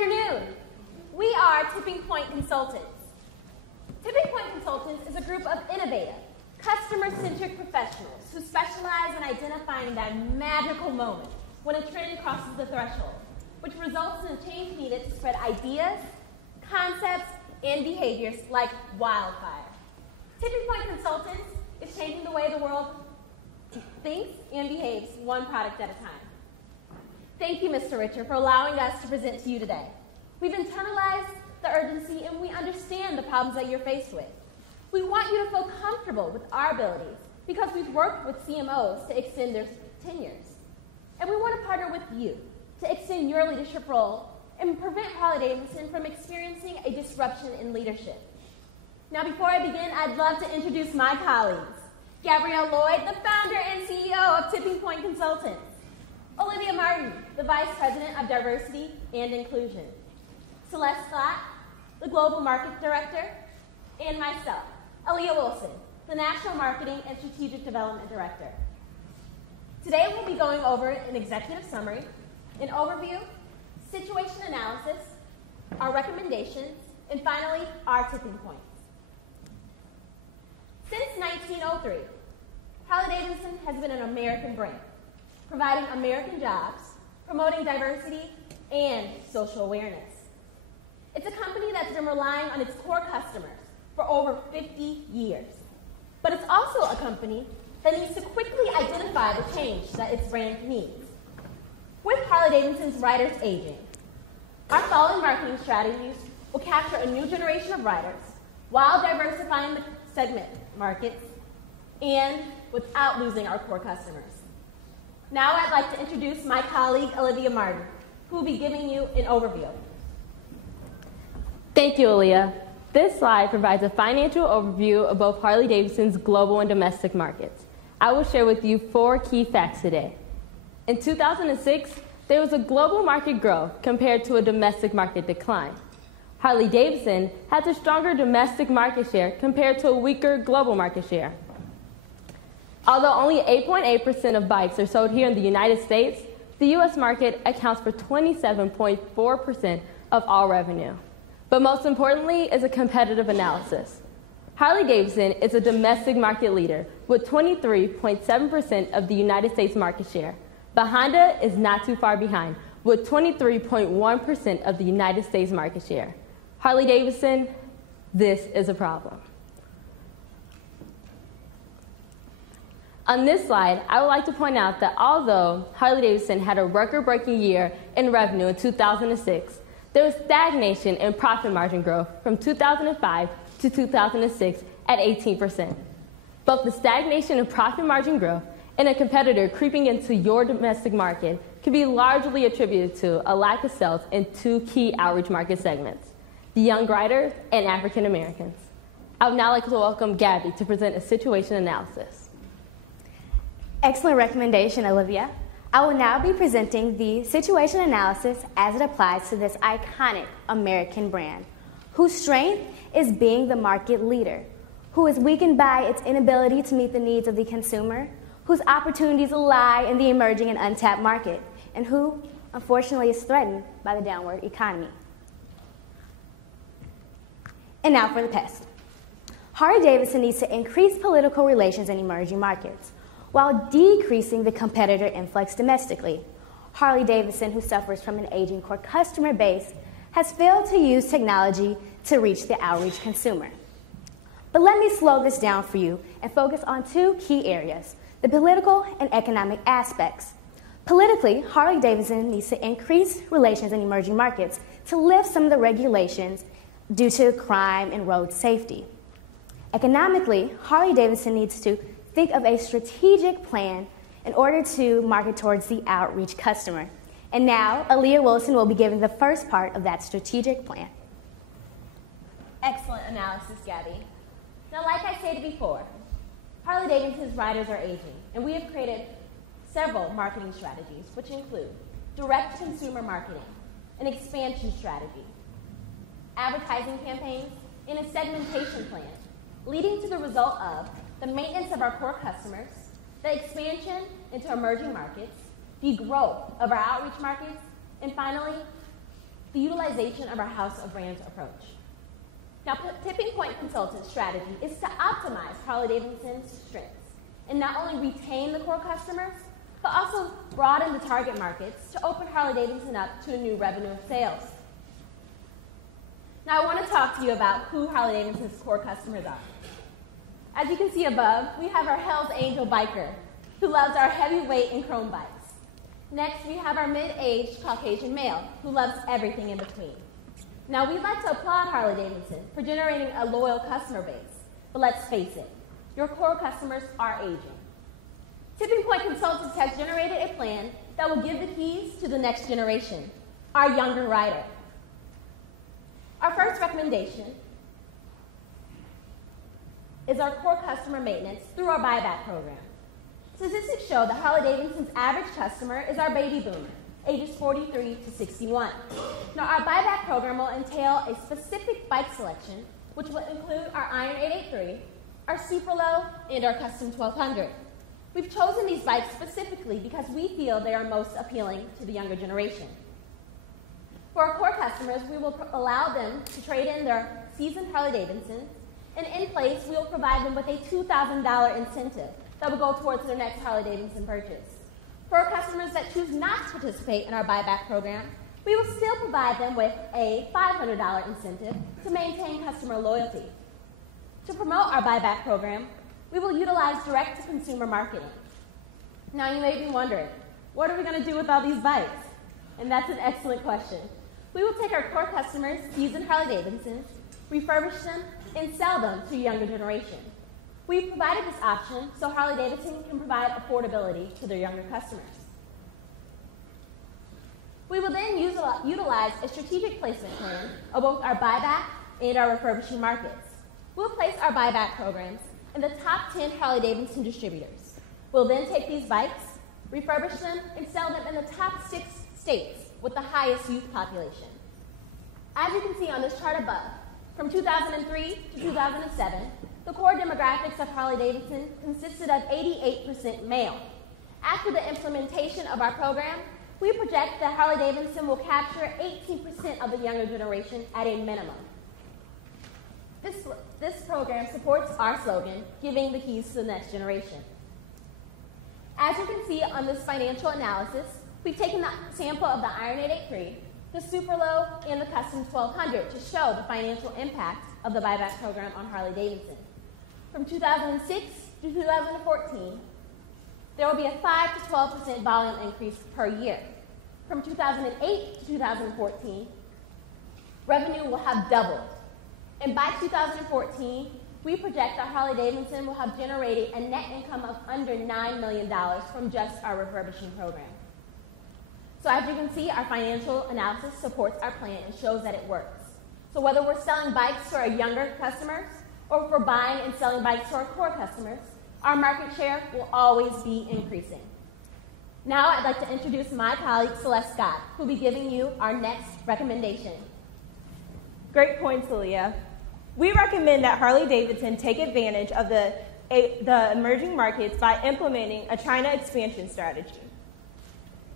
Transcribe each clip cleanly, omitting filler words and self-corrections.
afternoon. We are Tipping Point Consultants. Tipping Point Consultants is a group of innovative, customer-centric professionals who specialize in identifying that magical moment when a trend crosses the threshold, which results in a change needed to spread ideas, concepts, and behaviors like wildfire. Tipping Point Consultants is changing the way the world thinks and behaves one product at a time. Thank you, Mr. Richer, for allowing us to present to you today. We've internalized the urgency and we understand the problems that you're faced with. We want you to feel comfortable with our abilities because we've worked with CMOs to extend their tenures. And we want to partner with you to extend your leadership role and prevent Harley-Davidson from experiencing a disruption in leadership. Now, before I begin, I'd love to introduce my colleagues. Gabrielle Lloyd, the founder and CEO of Tipping Point Consultants. Olivia Martin, the Vice President of Diversity and Inclusion. Celeste Scott, the Global Market Director. And myself, Aaliyah Wilson, the National Marketing and Strategic Development Director. Today we'll be going over an executive summary, an overview, situation analysis, our recommendations, and finally, our tipping points. Since 1903, Harley-Davidson has been an American brand, providing American jobs, promoting diversity, and social awareness. It's a company that's been relying on its core customers for over 50 years. But it's also a company that needs to quickly identify the change that its brand needs. With Harley-Davidson's riders aging, our following marketing strategies will capture a new generation of riders while diversifying the segment markets and without losing our core customers. Now I'd like to introduce my colleague, Olivia Martin, who will be giving you an overview. Thank you, Aaliyah. This slide provides a financial overview of both Harley-Davidson's global and domestic markets. I will share with you 4 key facts today. In 2006, there was a global market growth compared to a domestic market decline. Harley-Davidson has a stronger domestic market share compared to a weaker global market share. Although only 8.8% of bikes are sold here in the United States, the U.S. market accounts for 27.4% of all revenue. But most importantly is a competitive analysis. Harley-Davidson is a domestic market leader with 23.7% of the United States market share. But Honda is not too far behind with 23.1% of the United States market share. Harley-Davidson, this is a problem. On this slide, I would like to point out that although Harley-Davidson had a record-breaking year in revenue in 2006, there was stagnation in profit margin growth from 2005 to 2006 at 18%. Both the stagnation in profit margin growth and a competitor creeping into your domestic market can be largely attributed to a lack of sales in 2 key outreach market segments, the young rider and African Americans. I would now like to welcome Gabby to present a situation analysis. Excellent recommendation, Olivia. I will now be presenting the situation analysis as it applies to this iconic American brand, whose strength is being the market leader, who is weakened by its inability to meet the needs of the consumer, whose opportunities lie in the emerging and untapped market, and who, unfortunately, is threatened by the downward economy. And now for the pest. Harley-Davidson needs to increase political relations in emerging markets, while decreasing the competitor influx domestically. Harley-Davidson, who suffers from an aging core customer base, has failed to use technology to reach the outreach consumer. But let me slow this down for you and focus on 2 key areas, the political and economic aspects. Politically, Harley-Davidson needs to increase relations in emerging markets to lift some of the regulations due to crime and road safety. Economically, Harley-Davidson needs to think of a strategic plan in order to market towards the outreach customer. And now, Aaliyah Wilson will be giving the first part of that strategic plan. Excellent analysis, Gabby. Now, like I stated before, Harley-Davidson's riders are aging, and we have created several marketing strategies, which include direct-to-consumer marketing, an expansion strategy, advertising campaigns, and a segmentation plan, leading to the result of the maintenance of our core customers, the expansion into emerging markets, the growth of our outreach markets, and finally, the utilization of our House of Brands approach. Now, Tipping Point Consultants' strategy is to optimize Harley-Davidson's strengths and not only retain the core customers, but also broaden the target markets to open Harley-Davidson up to a new revenue of sales. Now, I want to talk to you about who Harley-Davidson's core customers are. As you can see above, we have our Hells Angel biker, who loves our heavyweight and chrome bikes. Next, we have our mid-aged Caucasian male, who loves everything in between. Now, we'd like to applaud Harley-Davidson for generating a loyal customer base, but let's face it, your core customers are aging. Tipping Point Consultants has generated a plan that will give the keys to the next generation, our younger rider. Our first recommendation is our core customer maintenance through our buyback program. Statistics show that Harley-Davidson's average customer is our baby boomer, ages 43 to 61. Now, our buyback program will entail a specific bike selection, which will include our Iron 883, our Super Low, and our Custom 1200. We've chosen these bikes specifically because we feel they are most appealing to the younger generation. For our core customers, we will allow them to trade in their seasoned Harley-Davidsons, and in place, we will provide them with a $2,000 incentive that will go towards their next Harley-Davidson purchase. For our customers that choose not to participate in our buyback program, we will still provide them with a $500 incentive to maintain customer loyalty. To promote our buyback program, we will utilize direct-to-consumer marketing. Now, you may be wondering, what are we going to do with all these bikes? And that's an excellent question. We will take our core customers' seasoned Harley-Davidsons, refurbish them, and sell them to a younger generation. We've provided this option so Harley-Davidson can provide affordability to their younger customers. We will then utilize a strategic placement plan of both our buyback and our refurbishing markets. We'll place our buyback programs in the top 10 Harley-Davidson distributors. We'll then take these bikes, refurbish them, and sell them in the top 6 states with the highest youth population. As you can see on this chart above, from 2003 to 2007, the core demographics of Harley-Davidson consisted of 88% male. After the implementation of our program, we project that Harley-Davidson will capture 18% of the younger generation at a minimum. This program supports our slogan, giving the keys to the next generation. As you can see on this financial analysis, we've taken the sample of the Iron 883, the Super Low, and the Custom 1200 to show the financial impact of the buyback program on Harley-Davidson. From 2006 to 2014, there will be a 5 to 12% volume increase per year. From 2008 to 2014, revenue will have doubled. And by 2014, we project that Harley-Davidson will have generated a net income of under $9 million from just our refurbishing program. So as you can see, our financial analysis supports our plan and shows that it works. So whether we're selling bikes to our younger customers or if we're buying and selling bikes to our core customers, our market share will always be increasing. Now I'd like to introduce my colleague, Celeste Scott, who will be giving you our next recommendation. Great points, Aaliyah. We recommend that Harley-Davidson take advantage of the emerging markets by implementing a China expansion strategy.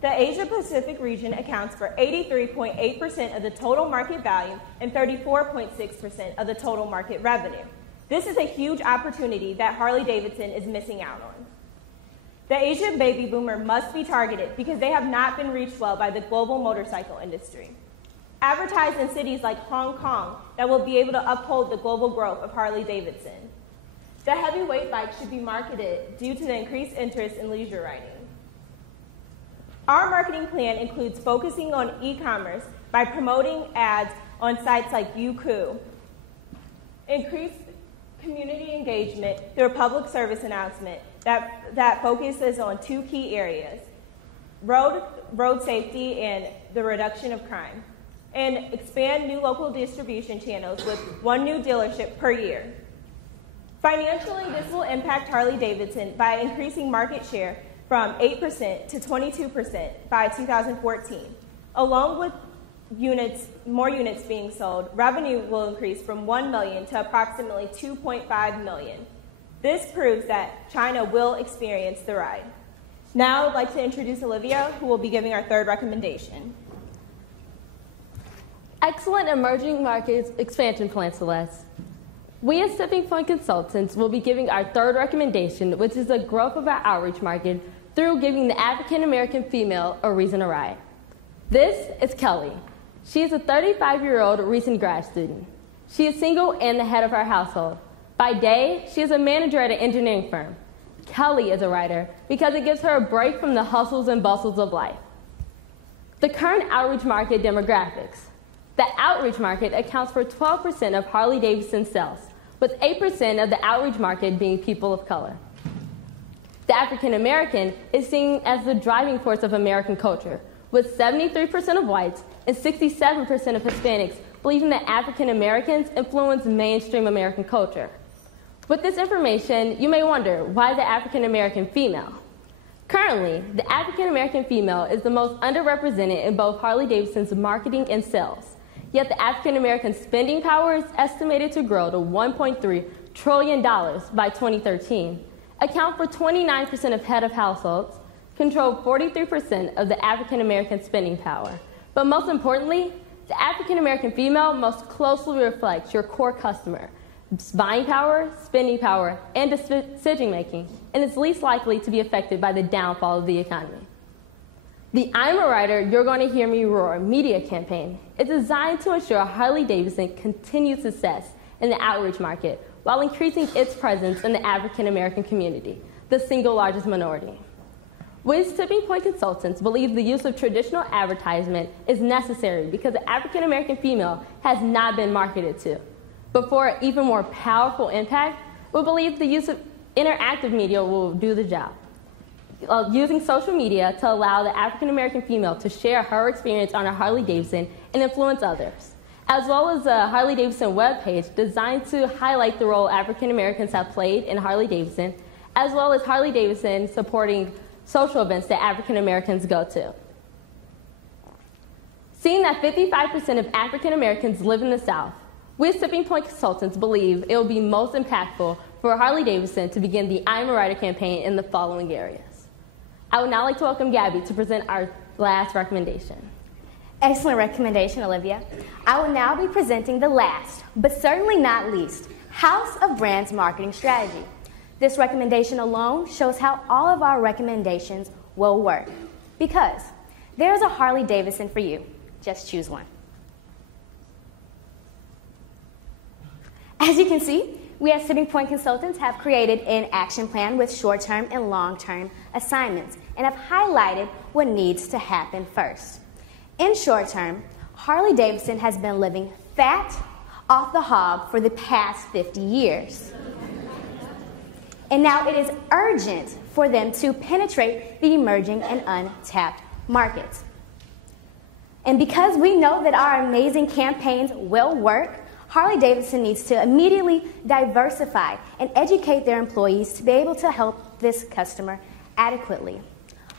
The Asia-Pacific region accounts for 83.8% of the total market value and 34.6% of the total market revenue. This is a huge opportunity that Harley-Davidson is missing out on. The Asian baby boomer must be targeted because they have not been reached well by the global motorcycle industry. Advertise in cities like Hong Kong that will be able to uphold the global growth of Harley-Davidson. The heavyweight bike should be marketed due to the increased interest in leisure riding. Our marketing plan includes focusing on e-commerce by promoting ads on sites like Youku, increased community engagement through a public service announcement that focuses on 2 key areas, road safety and the reduction of crime, and expand new local distribution channels with 1 new dealership per year. Financially, this will impact Harley-Davidson by increasing market share from 8% to 22% by 2014. Along with more units being sold, revenue will increase from $1 million to approximately $2.5 million. This proves that China will experience the ride. Now I'd like to introduce Olivia, who will be giving our 3rd recommendation. Excellent emerging markets expansion plan, Celeste. We as Tipping Point Consultants will be giving our third recommendation, which is the growth of our outreach market through giving the African American female a reason to ride. This is Kelly. She is a 35-year-old recent grad student. She is single and the head of her household. By day, she is a manager at an engineering firm. Kelly is a writer because it gives her a break from the hustles and bustles of life. The current outreach market demographics. The outreach market accounts for 12% of Harley-Davidson sales, with 8% of the outreach market being people of color. The African American is seen as the driving force of American culture, with 73% of whites and 67% of Hispanics believing that African Americans influence mainstream American culture. With this information, you may wonder, why the African American female? Currently, the African American female is the most underrepresented in both Harley-Davidson's marketing and sales. Yet the African American spending power is estimated to grow to $1.3 trillion by 2013, account for 29% of head of households, control 43% of the African American spending power. But most importantly, the African American female most closely reflects your core customer, buying power, spending power, and decision making, and is least likely to be affected by the downfall of the economy. The I'm a Writer, You're Going to Hear Me Roar media campaign is designed to ensure Harley-Davidson continued success in the outreach market while increasing its presence in the African American community, the single largest minority. We as Tipping Point Consultants believe the use of traditional advertisement is necessary because the African American female has not been marketed to. But for an even more powerful impact, we believe the use of interactive media will do the job. Using social media to allow the African American female to share her experience on a Harley-Davidson and influence others, as well as a Harley-Davidson webpage designed to highlight the role African Americans have played in Harley-Davidson, as well as Harley-Davidson supporting social events that African Americans go to. Seeing that 55% of African Americans live in the South, we as Tipping Point Consultants believe it will be most impactful for Harley-Davidson to begin the I'm a Writer campaign in the following areas. I would now like to welcome Gabby to present our last recommendation. Excellent recommendation, Olivia. I will now be presenting the last, but certainly not least, House of Brands marketing strategy. This recommendation alone shows how all of our recommendations will work. Because there's a Harley-Davidson for you. Just choose one. As you can see, we as Tipping Point Consultants have created an action plan with short-term and long-term assignments and have highlighted what needs to happen first. In short term, Harley-Davidson has been living fat off the hog for the past 50 years. And now it is urgent for them to penetrate the emerging and untapped markets. And because we know that our amazing campaigns will work, Harley-Davidson needs to immediately diversify and educate their employees to be able to help this customer adequately.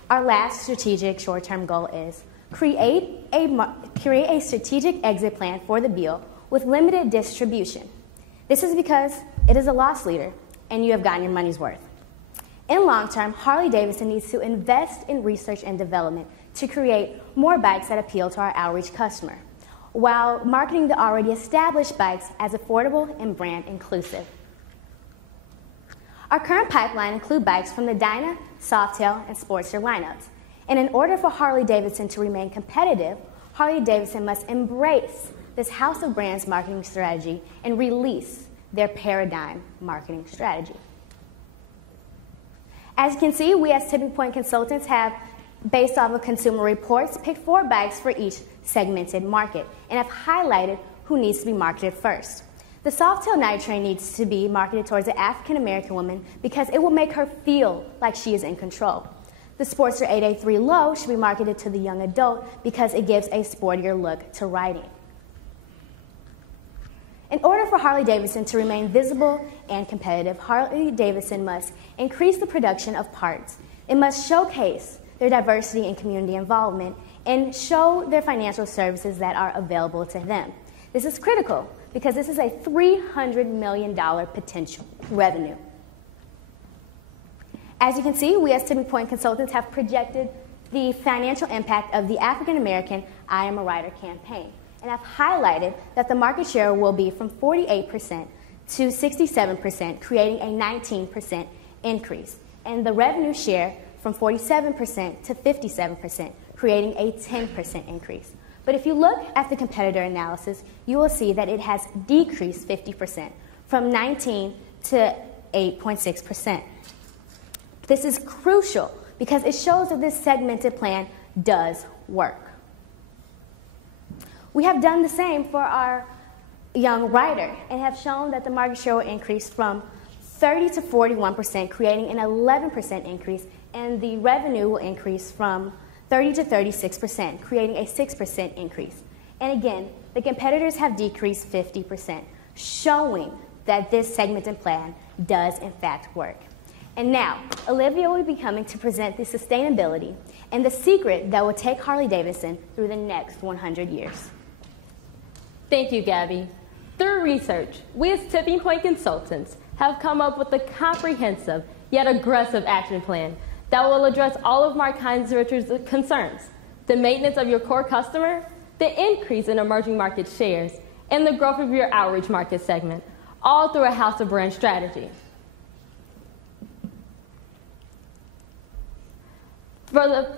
Our last strategic short-term goal is create a strategic exit plan for the Beal with limited distribution. This is because it is a loss leader and you have gotten your money's worth. In long term, Harley-Davidson needs to invest in research and development to create more bikes that appeal to our outreach customer, while marketing the already established bikes as affordable and brand inclusive. Our current pipeline includes bikes from the Dyna, Softail, and Sportster lineups. And in order for Harley-Davidson to remain competitive, Harley-Davidson must embrace this House of Brands marketing strategy and release their paradigm marketing strategy. As you can see, we as Tipping Point Consultants have, based off of consumer reports, picked 4 bikes for each segmented market and have highlighted who needs to be marketed first. The Softail Night Train needs to be marketed towards the African American woman because it will make her feel like she is in control. The Sportster 883 Low should be marketed to the young adult because it gives a sportier look to riding. In order for Harley-Davidson to remain visible and competitive, Harley-Davidson must increase the production of parts. It must showcase their diversity and community involvement and show their financial services that are available to them. This is critical because this is a $300 million potential revenue. As you can see, we as Tipping Point Consultants have projected the financial impact of the African American I Am a Writer campaign and I've highlighted that the market share will be from 48% to 67%, creating a 19% increase, and the revenue share from 47% to 57%, creating a 10% increase. But if you look at the competitor analysis, you will see that it has decreased 50%, from 19 to 8.6%. This is crucial because it shows that this segmented plan does work. We have done the same for our young rider and have shown that the market share will increase from 30 to 41%, creating an 11% increase, and the revenue will increase from 30 to 36%, creating a 6% increase. And again, the competitors have decreased 50%, showing that this segmented plan does in fact work. And now, Olivia will be coming to present the sustainability and the secret that will take Harley-Davidson through the next 100 years. Thank you, Gabby. Through research, we as Tipping Point Consultants have come up with a comprehensive yet aggressive action plan that will address all of Mark Heinz Richards' concerns: the maintenance of your core customer, the increase in emerging market shares, and the growth of your outreach market segment, all through a house of brand strategy. For the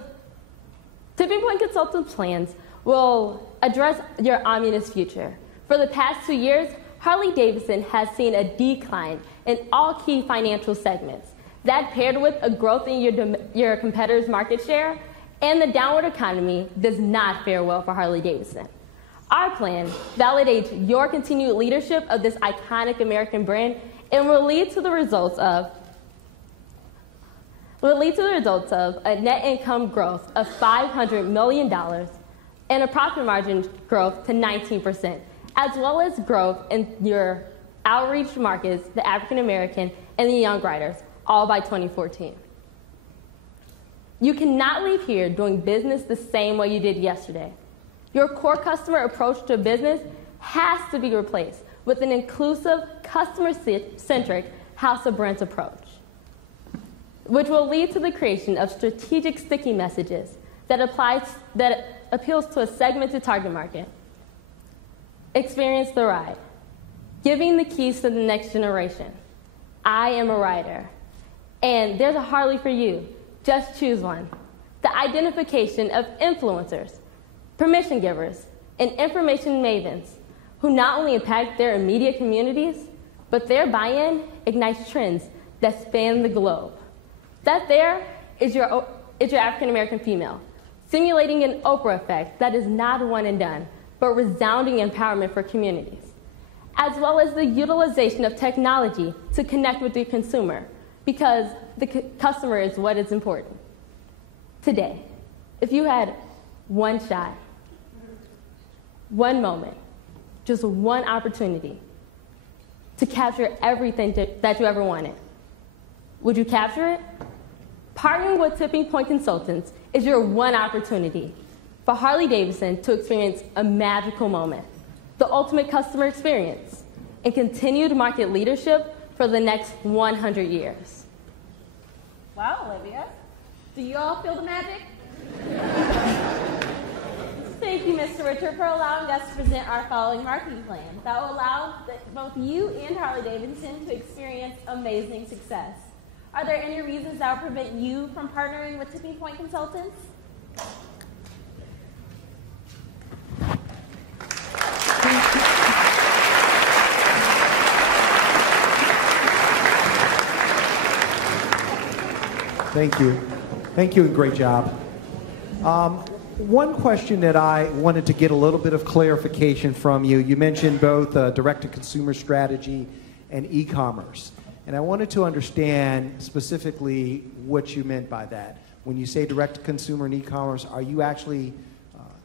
Tipping Point Consultants plans will address your ominous future. For the past 2 years, Harley-Davidson has seen a decline in all key financial segments. That, paired with a growth in your competitors' market share and the downward economy, does not fare well for Harley-Davidson. Our plan validates your continued leadership of this iconic American brand and will lead to the results of a net income growth of $500 million and a profit margin growth to 19%, as well as growth in your outreach markets, the African American and the young riders, all by 2014. You cannot leave here doing business the same way you did yesterday. Your core customer approach to business has to be replaced with an inclusive, customer-centric house of brands approach, which will lead to the creation of strategic sticky messages that appeals to a segmented target market. Experience the ride, giving the keys to the next generation. I am a rider, and there's a Harley for you. Just choose one. The identification of influencers, permission givers, and information mavens who not only impact their immediate communities, but their buy-in ignites trends that span the globe. That there is your African American female, simulating an Oprah effect that is not one and done, but resounding empowerment for communities, as well as the utilization of technology to connect with the consumer, because the customer is what is important. Today, if you had one shot, one moment, just one opportunity to capture everything that you ever wanted, would you capture it? Partnering with Tipping Point Consultants is your one opportunity for Harley-Davidson to experience a magical moment, the ultimate customer experience, and continued market leadership for the next 100 years. Wow, Olivia. Do you all feel the magic? Thank you, Mr. Richard, for allowing us to present our following marketing plan that will allow both you and Harley-Davidson to experience amazing success. Are there any reasons that will prevent you from partnering with Tipping Point Consultants? Thank you. Thank you, and great job. One question that I wanted to get a little bit of clarification from you. You mentioned both direct-to-consumer strategy and e-commerce. And I wanted to understand specifically what you meant by that. When you say direct-to-consumer and e-commerce, are you actually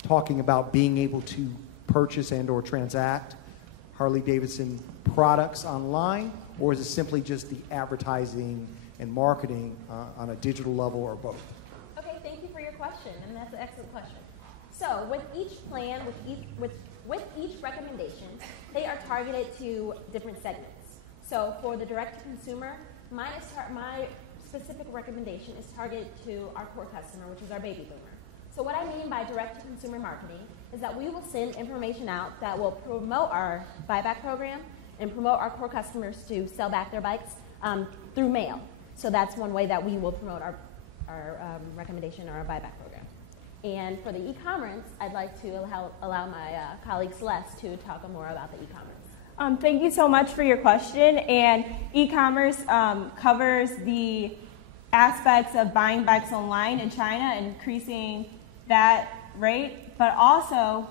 talking about being able to purchase and or transact Harley-Davidson products online, or is it simply just the advertising and marketing on a digital level, or both? Okay, thank you for your question, and that's an excellent question. So with each plan, with each recommendation, they are targeted to different segments. So for the direct-to-consumer, my specific recommendation is targeted to our core customer, which is our baby boomer. So what I mean by direct-to-consumer marketing is that we will send information out that will promote our buyback program and promote our core customers to sell back their bikes through mail. So that's one way that we will promote our recommendation or our buyback program. And for the e-commerce, I'd like to allow my colleague Celeste to talk more about the e-commerce. Thank you so much for your question. And e-commerce covers the aspects of buying bikes online in China and increasing that rate, but also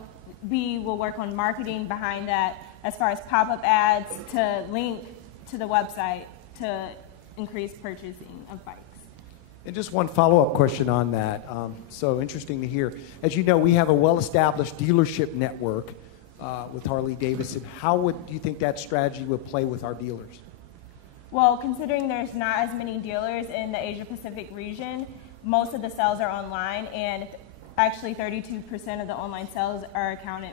we will work on marketing behind that as far as pop-up ads to link to the website to increase purchasing of bikes. And just one follow-up question on that. So interesting to hear. As you know, we have a well-established dealership network with Harley-Davidson. How do you think that strategy would play with our dealers? Well, considering there's not as many dealers in the Asia-Pacific region, most of the sales are online, and actually 32% of the online sales are accounted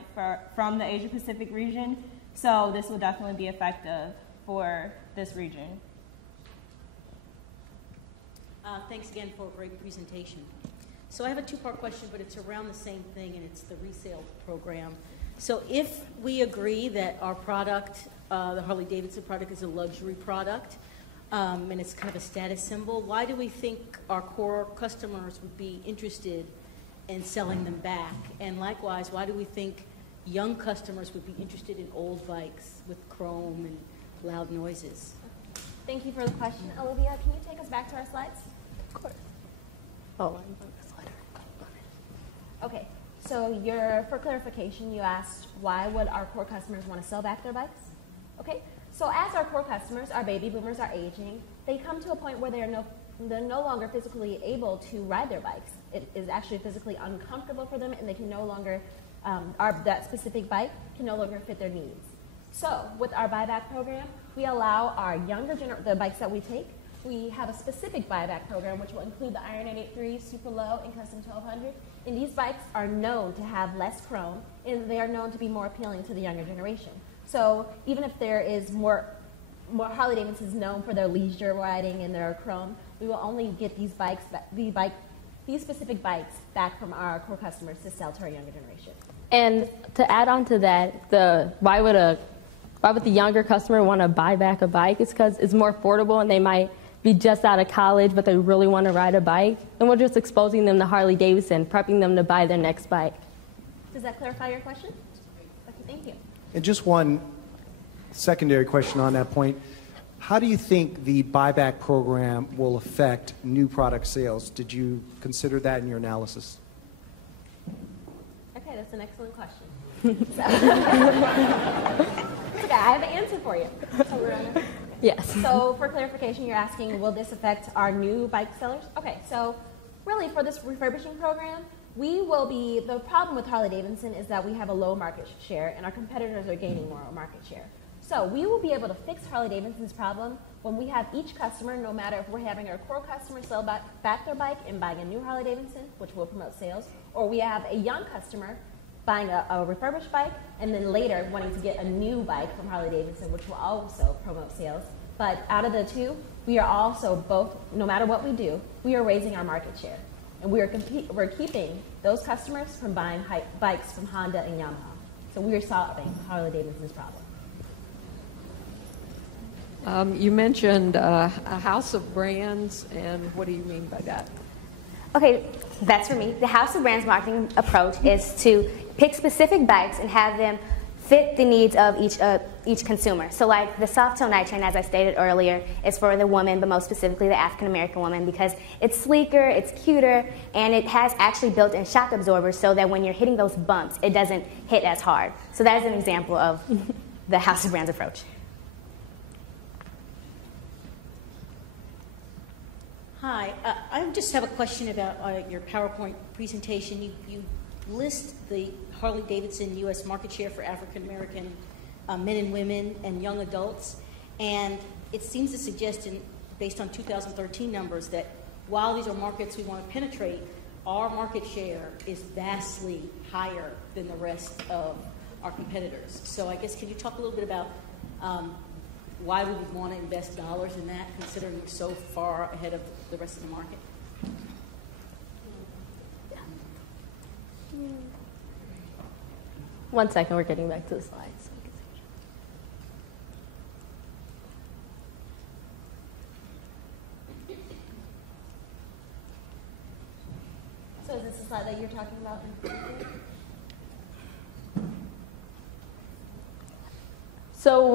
from the Asia-Pacific region. So this will definitely be effective for this region. Thanks again for a great presentation. So I have a two-part question, but it's around the same thing, and it's the resale program. So if we agree that our product, the Harley-Davidson product, is a luxury product, and it's kind of a status symbol, why do we think our core customers would be interested in selling them back? And likewise, why do we think young customers would be interested in old bikes with chrome and loud noises? Thank you for the question. Olivia, can you take us back to our slides? Of course. Oh, I'm on the slide. Okay, so for clarification, you asked why would our core customers want to sell back their bikes? Okay, so as our core customers, our baby boomers are aging, they come to a point where they're no longer physically able to ride their bikes. It is actually physically uncomfortable for them, and they can no longer, that specific bike can no longer fit their needs. So with our buyback program, we allow our younger the bikes that we take. We have a specific buyback program, which will include the Iron 883, Super Low, and Custom 1200. And these bikes are known to have less chrome, and they are known to be more appealing to the younger generation. So even if there is more Harley-Davidson's known for their leisure riding and their chrome, we will only get these specific bikes back from our core customers to sell to our younger generation. And to add on to that, why would the younger customer want to buy back a bike? It's because it's more affordable, and they might be just out of college, but they really want to ride a bike. And we're just exposing them to Harley-Davidson, prepping them to buy their next bike. Does that clarify your question? Okay, thank you. And just one secondary question on that point. How do you think the buyback program will affect new product sales? Did you consider that in your analysis? Okay, that's an excellent question. Okay, I have an answer for you. Yes. So for clarification, you're asking, will this affect our new bike sellers? Okay, so really for this refurbishing program, the problem with Harley-Davidson is that we have a low market share, and our competitors are gaining more market share. So we will be able to fix Harley-Davidson's problem when we have each customer, no matter if we're having our core customer sell back their bike and buying a new Harley-Davidson, which will promote sales, or we have a young customer buying a refurbished bike, and then later wanting to get a new bike from Harley-Davidson, which will also promote sales. But out of the two, we are also both, no matter what we do, we are raising our market share. And we're keeping those customers from buying bikes from Honda and Yamaha. So we are solving Harley-Davidson's problem. You mentioned a house of brands, and what do you mean by that? Okay, that's for me. The House of Brands marketing approach is to pick specific bikes and have them fit the needs of each consumer. So like the Softail Night Train, as I stated earlier, is for the woman, but most specifically the African-American woman, because it's sleeker, it's cuter, and it has actually built-in shock absorbers so that when you're hitting those bumps, it doesn't hit as hard. So that is an example of the House of Brands approach. Hi, I just have a question about your PowerPoint presentation. You list the Harley-Davidson U.S. market share for African-American men and women and young adults, and it seems to suggest, based on 2013 numbers, that while these are markets we want to penetrate, our market share is vastly higher than the rest of our competitors. So I guess, can you talk a little bit about why we would want to invest dollars in that, considering we're so far ahead of the rest of the market? 1 second, we're getting back to the slides. So is this the slide that you're talking about? So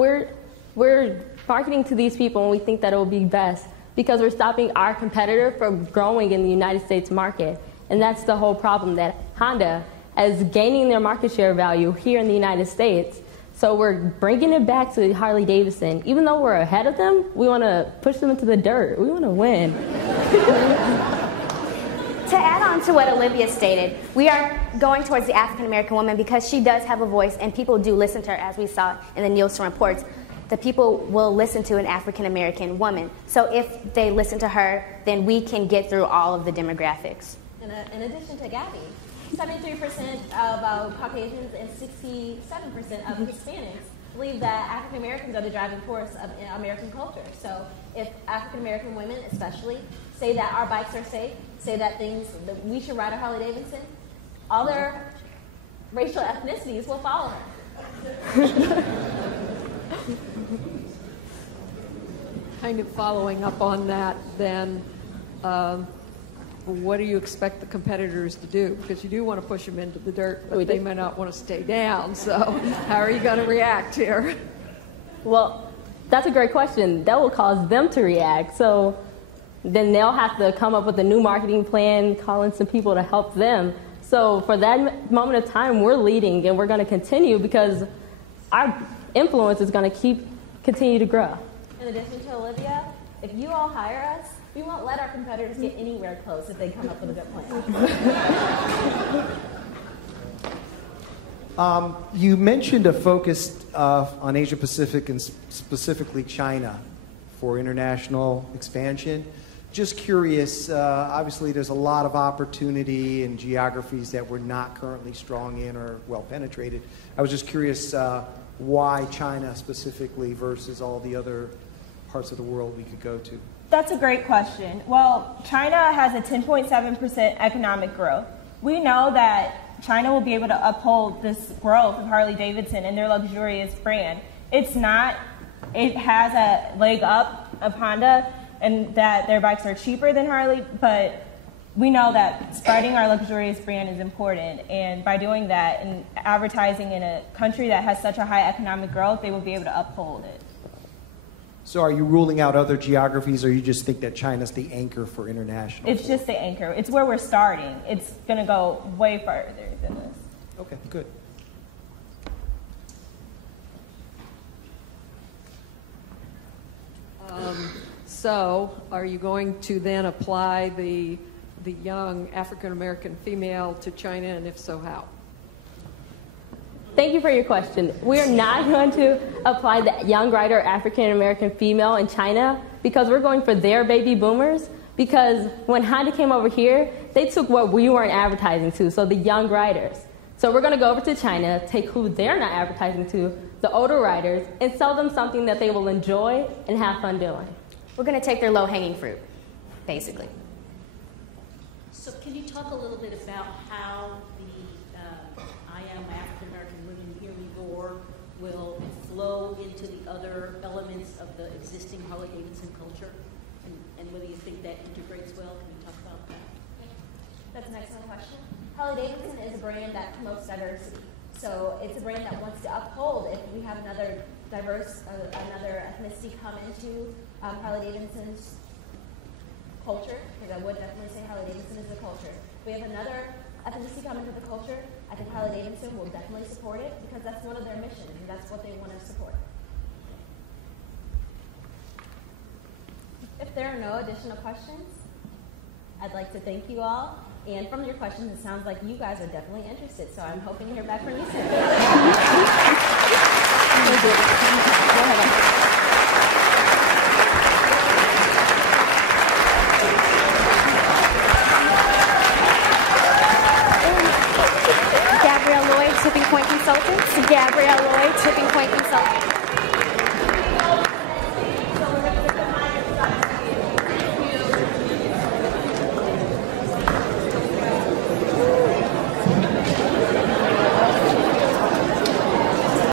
we're marketing to these people, and we think that it will be best because we're stopping our competitor from growing in the United States market. And that's the whole problem, that Honda is gaining their market share value here in the United States. So we're bringing it back to Harley Davidson. Even though we're ahead of them, we want to push them into the dirt. We want to win. To add on to what Olivia stated, we are going towards the African American woman because she does have a voice and people do listen to her, as we saw in the Nielsen reports. The people will listen to an African American woman. So if they listen to her, then we can get through all of the demographics. In addition to Gabby, 73% of Caucasians and 67% of Hispanics believe that African Americans are the driving force of American culture. So if African American women especially say that our bikes are safe, say that we should ride a Harley Davidson, all their racial ethnicities will follow her. Kind of following up on that, then, what do you expect the competitors to do? Because you do want to push them into the dirt, but they might not want to stay down. So how are you going to react here? Well, that's a great question. That will cause them to react. So then they'll have to come up with a new marketing plan, call in some people to help them. So for that moment of time, we're leading, and we're going to continue because our influence is going to continue to grow. In addition to Olivia, if you all hire us, we won't let our competitors get anywhere close if they come up with a good plan. You mentioned a focus on Asia Pacific and specifically China for international expansion. Just curious, obviously there's a lot of opportunity in geographies that we're not currently strong in or well penetrated. I was just curious why China specifically versus all the other parts of the world we could go to. That's a great question. Well, China has a 10.7% economic growth. We know that China will be able to uphold this growth of Harley Davidson and their luxurious brand. It has a leg up of Honda and that their bikes are cheaper than Harley, but we know that spreading our luxurious brand is important, and by doing that and advertising in a country that has such a high economic growth, they will be able to uphold it. So are you ruling out other geographies, or you just think that China's the anchor for international? It's just the anchor. It's where we're starting. It's going to go way farther than this. Okay, good. So are you going to then apply the young African-American female to China, and if so, how? Thank you for your question. We are not going to apply the young rider African-American female in China because we're going for their baby boomers, because when Honda came over here, they took what we weren't advertising to, so the young riders. So we're going to go over to China, take who they're not advertising to, the older riders, and sell them something that they will enjoy and have fun doing. We're going to take their low-hanging fruit, basically. So can you talk a little bit about how the I Am African American Women Hear Me Roar will flow into the other elements of the existing Harley Davidson culture, and whether you think that integrates well? Can you talk about that? That's an excellent question. Harley Davidson is a brand that promotes diversity. So it's a brand that wants to uphold if we have another ethnicity come into Harley Davidson's culture, because I would definitely say Harley Davidson is the culture. If we have another ethnicity come into the culture, I think Harley Davidson will definitely support it because that's one of their missions and that's what they want to support. If there are no additional questions, I'd like to thank you all. And from your questions, it sounds like you guys are definitely interested, so I'm hoping to hear back from you soon. Thank you. Go ahead. Gabrielle Lloyd, Tipping Point Consultants. Gabrielle Lloyd, Tipping Point Consultants.